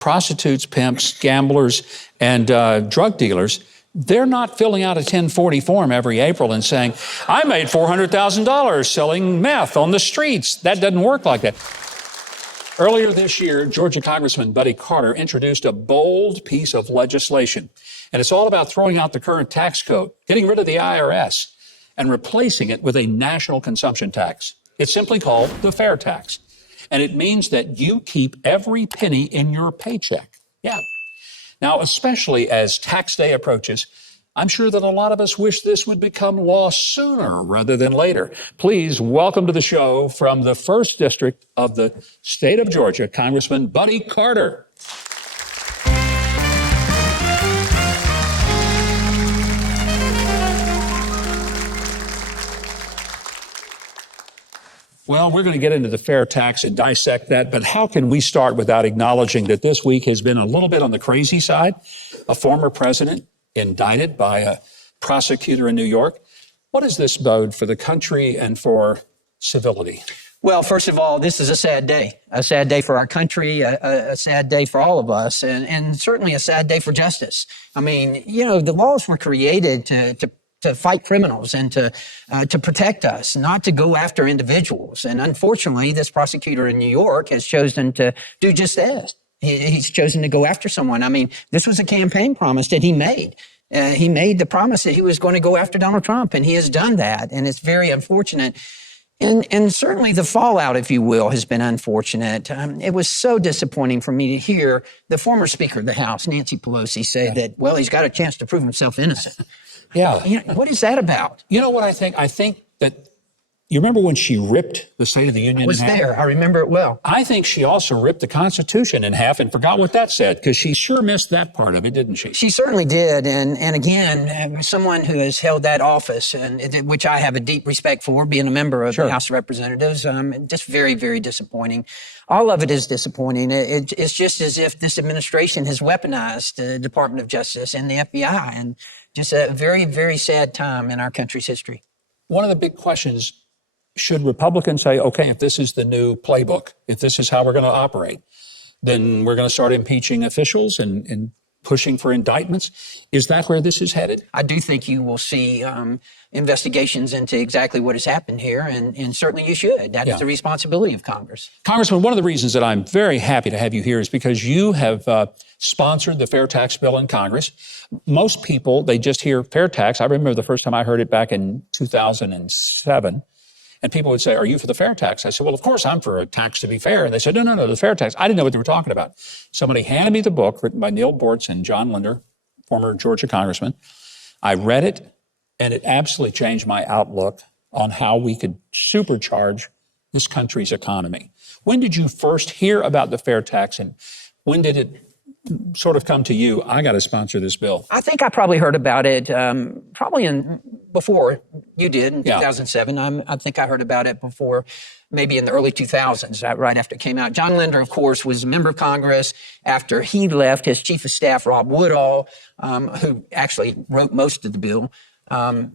prostitutes, pimps, gamblers, and drug dealers, they're not filling out a 1040 form every April and saying, I made $400,000 selling meth on the streets. That doesn't work like that. Earlier this year, Georgia Congressman Buddy Carter introduced a bold piece of legislation, and it's all about throwing out the current tax code, getting rid of the IRS, and replacing it with a national consumption tax. It's simply called the fair tax, and it means that you keep every penny in your paycheck. Yeah. Now, especially as tax day approaches, I'm sure that a lot of us wish this would become law sooner rather than later. Please welcome to the show from the 1st District of the state of Georgia, Congressman Buddy Carter. Well, we're going to get into the fair tax and dissect that, but how can we start without acknowledging that this week has been a little bit on the crazy side? A former president indicted by a prosecutor in New York. What does this bode for the country and for civility? Well, first of all, this is a sad day for our country, a sad day for all of us, and certainly a sad day for justice. I mean, you know, the laws were created to fight criminals and to protect us, not to go after individuals. And unfortunately, this prosecutor in New York has chosen to do just that. He's chosen to go after someone. I mean, this was a campaign promise that he made. He made the promise that he was going to go after Donald Trump, and he has done that. And it's very unfortunate. And certainly the fallout, if you will, has been unfortunate. It was so disappointing for me to hear the former Speaker of the House, Nancy Pelosi, say that, well, he's got a chance to prove himself innocent. Yeah. You know, what is that about? You know what I think? I think that, you remember when she ripped the State of the Union in half? I was there. I remember it well. I think she also ripped the Constitution in half and forgot what that said, because she sure missed that part of it, didn't she? She certainly did. And again, someone who has held that office, and which I have a deep respect for, being a member of the House of Representatives, just very, very disappointing. All of it is disappointing. It's just as if this administration has weaponized the Department of Justice and the FBI, and just a very, very sad time in our country's history. One of the big questions, should Republicans say, okay, if this is the new playbook, if this is how we're going to operate, then we're going to start impeaching officials and pushing for indictments? Is that where this is headed? I do think you will see investigations into exactly what has happened here, and certainly you should. That is the responsibility of Congress. Congressman, one of the reasons that I'm very happy to have you here is because you have sponsored the fair tax bill in Congress. Most people, they just hear fair tax. I remember the first time I heard it back in 2007. And people would say, are you for the fair tax? I said, well, of course I'm for a tax to be fair. And they said, no, the fair tax. I didn't know what they were talking about. Somebody handed me the book written by Neil Bortz and John Linder, former Georgia congressman. I read it, and it absolutely changed my outlook on how we could supercharge this country's economy. When did you first hear about the fair tax, and when did it sort of come to you, I got to sponsor this bill? I think I probably heard about it before you did in 2007. I think I heard about it before, maybe in the early 2000s, right after it came out. John Linder, of course, was a member of Congress. After he left, his chief of staff, Rob Woodall, who actually wrote most of the bill,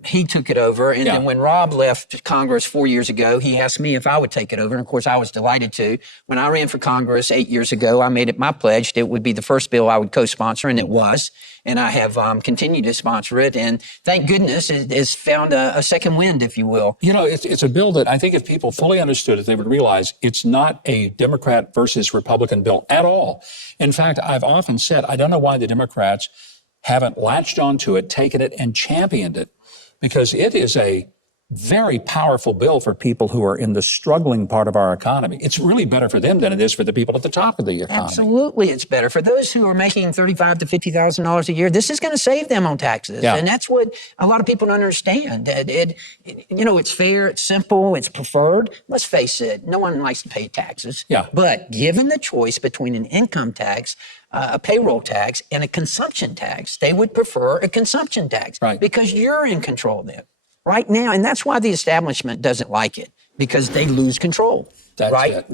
he took it over. And then when Rob left Congress 4 years ago, he asked me if I would take it over. And of course, I was delighted to. When I ran for Congress 8 years ago, I made it my pledge that it would be the first bill I would co-sponsor, and it was. And I have continued to sponsor it. And thank goodness it has found a second wind, if you will. You know, it's a bill that I think if people fully understood it, they would realize it's not a Democrat versus Republican bill at all. In fact, I've often said, I don't know why the Democrats haven't latched onto it, taken it, and championed it, because it is a very powerful bill for people who are in the struggling part of our economy. It's really better for them than it is for the people at the top of the economy. Absolutely, it's better. For those who are making $35,000 to $50,000 a year, this is going to save them on taxes. Yeah. And that's what a lot of people don't understand. It's fair, it's simple, it's preferred. Let's face it, no one likes to pay taxes. Yeah. But given the choice between an income tax, a payroll tax, and a consumption tax, they would prefer a consumption tax. Right. Because you're in control of it. Right now, and that's why the establishment doesn't like it, because they lose control. Right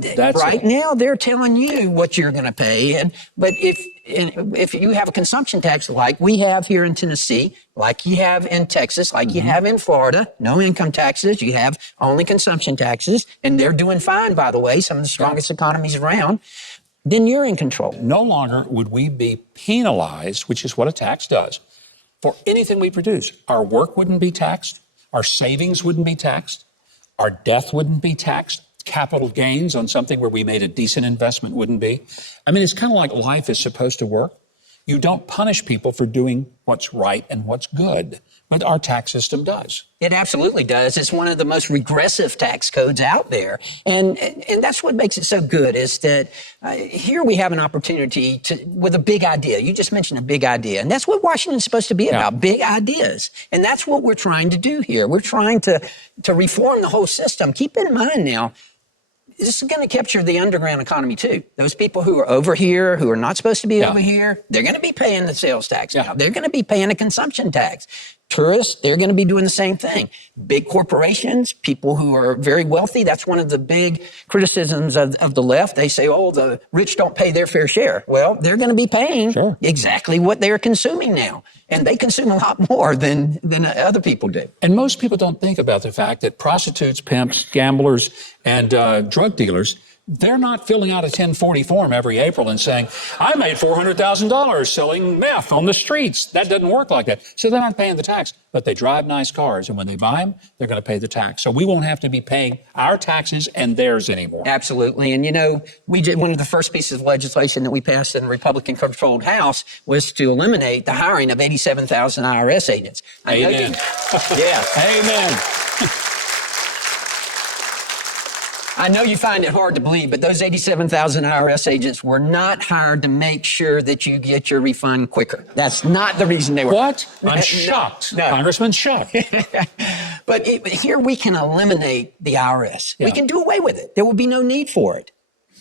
now, they're telling you what you're going to pay. But if you have a consumption tax like we have here in Tennessee, like you have in Texas, like you have in Florida, no income taxes, you have only consumption taxes, and they're doing fine, by the way, some of the strongest economies around. then you're in control. No longer would we be penalized, which is what a tax does, for anything we produce. Our work wouldn't be taxed. Our savings wouldn't be taxed. Our death wouldn't be taxed. Capital gains on something where we made a decent investment wouldn't be. I mean, it's kind of like life is supposed to work. You don't punish people for doing what's right and what's good, but our tax system does. It absolutely does. It's one of the most regressive tax codes out there. And that's what makes it so good is that here we have an opportunity with a big idea. You just mentioned a big idea. And that's what Washington's supposed to be about, big ideas. And that's what we're trying to do here. We're trying to reform the whole system. Keep in mind now, this is going to capture the underground economy, too. Those people who are over here, who are not supposed to be over here, they're going to be paying the sales tax now. They're going to be paying a consumption tax. Tourists, they're going to be doing the same thing. Big corporations, people who are very wealthy, that's one of the big criticisms of the left. They say, oh, the rich don't pay their fair share. Well, they're going to be paying exactly what they're consuming now. And they consume a lot more than other people do. And most people don't think about the fact that prostitutes, pimps, gamblers, and drug dealers, they're not filling out a 1040 form every April and saying, I made $400,000 selling meth on the streets. That doesn't work like that. So they're not paying the tax, but they drive nice cars. And when they buy them, they're going to pay the tax. So we won't have to be paying our taxes and theirs anymore. Absolutely. And, you know, we did one of the first pieces of legislation that we passed in the Republican-controlled House was to eliminate the hiring of 87,000 IRS agents. Amen. Amen. I know you find it hard to believe, but those 87,000 IRS agents were not hired to make sure that you get your refund quicker. That's not the reason they were. What? I'm shocked. No. Congressman, shocked. But here we can eliminate the IRS. We can do away with it. There will be no need for it.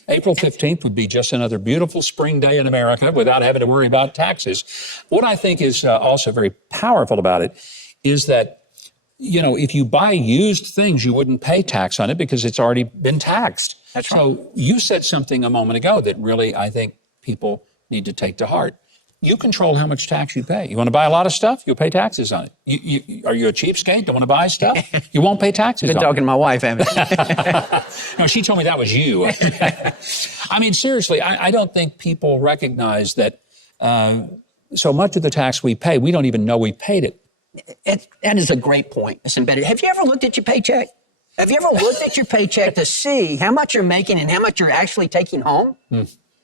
April 15th would be just another beautiful spring day in America without having to worry about taxes. What I think is also very powerful about it is that, you know, if you buy used things, you wouldn't pay tax on it because it's already been taxed. That's right. So you said something a moment ago that really I think people need to take to heart. You control how much tax you pay. You want to buy a lot of stuff? You'll pay taxes on it. Are you a cheapskate? Don't want to buy stuff? You won't pay taxes on it. Been talking to my wife, haven't you? No, she told me that was you. I mean, seriously, I don't think people recognize that so much of the tax we pay, we don't even know we paid it. That is a great point. It's embedded. Have you ever looked at your paycheck? Have you ever looked at your paycheck to see how much you're making and how much you're actually taking home?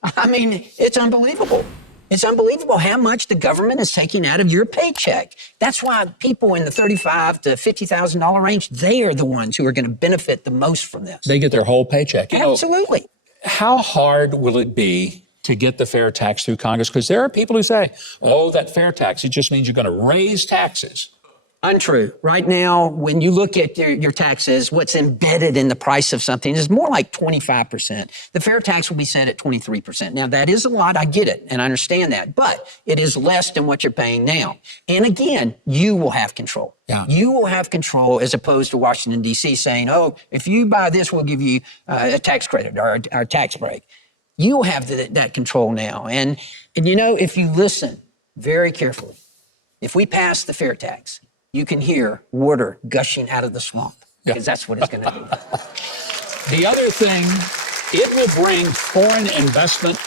I mean, it's unbelievable. It's unbelievable how much the government is taking out of your paycheck. That's why people in the $35,000 to $50,000 range, they are the ones who are going to benefit the most from this. They get their whole paycheck. Absolutely. How hard will it be to get the fair tax through Congress? Because there are people who say, oh, that fair tax, it just means you're going to raise taxes. Untrue. Right now, when you look at your taxes, what's embedded in the price of something is more like 25%. The fair tax will be set at 23%. Now, that is a lot. I get it, and I understand that. But it is less than what you're paying now. And again, you will have control. You will have control as opposed to Washington, D.C. saying, oh, if you buy this, we'll give you a tax credit or a tax break. You will have that control now. And you know, if you listen very carefully, if we pass the fair tax, you can hear water gushing out of the swamp because that's what it's going to do. The other thing, it will bring foreign investment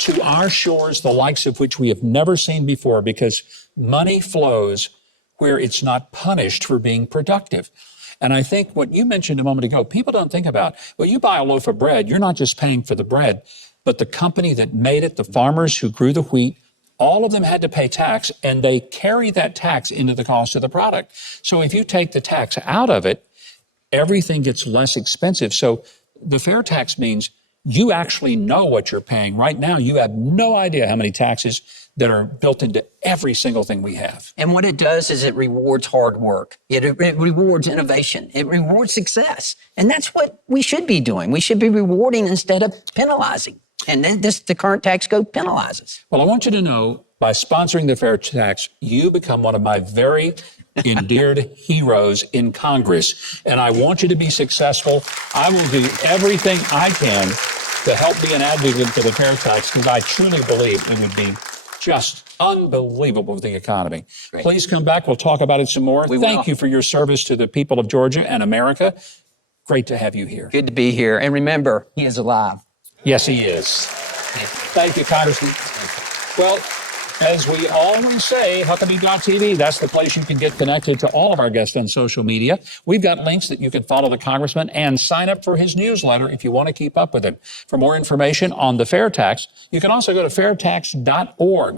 to our shores, the likes of which we have never seen before, because money flows where it's not punished for being productive. And I think what you mentioned a moment ago, people don't think about, well, you buy a loaf of bread, you're not just paying for the bread, but the company that made it, the farmers who grew the wheat, all of them had to pay tax, and they carry that tax into the cost of the product. So if you take the tax out of it, everything gets less expensive. So the fair tax means you actually know what you're paying. Right now, you have no idea how many taxes that are built into every single thing we have. And what it does is it rewards hard work. It rewards innovation. It rewards success. And that's what we should be doing. We should be rewarding instead of penalizing. And then the current tax code penalizes. Well, I want you to know, by sponsoring the fair tax, you become one of my very endeared heroes in Congress. And I want you to be successful. I will do everything I can to help be an advocate for the fair tax, because I truly believe it would be just unbelievable for the economy. Great. Please come back. We'll talk about it some more. Thank you for your service to the people of Georgia and America. Great to have you here. Good to be here. And remember, he is alive. Yes, he is. Thank you, Congressman. Well, as we always say, Huckabee.tv, that's the place you can get connected to all of our guests on social media. We've got links that you can follow the Congressman and sign up for his newsletter if you want to keep up with it. For more information on the fair tax, you can also go to fairtax.org.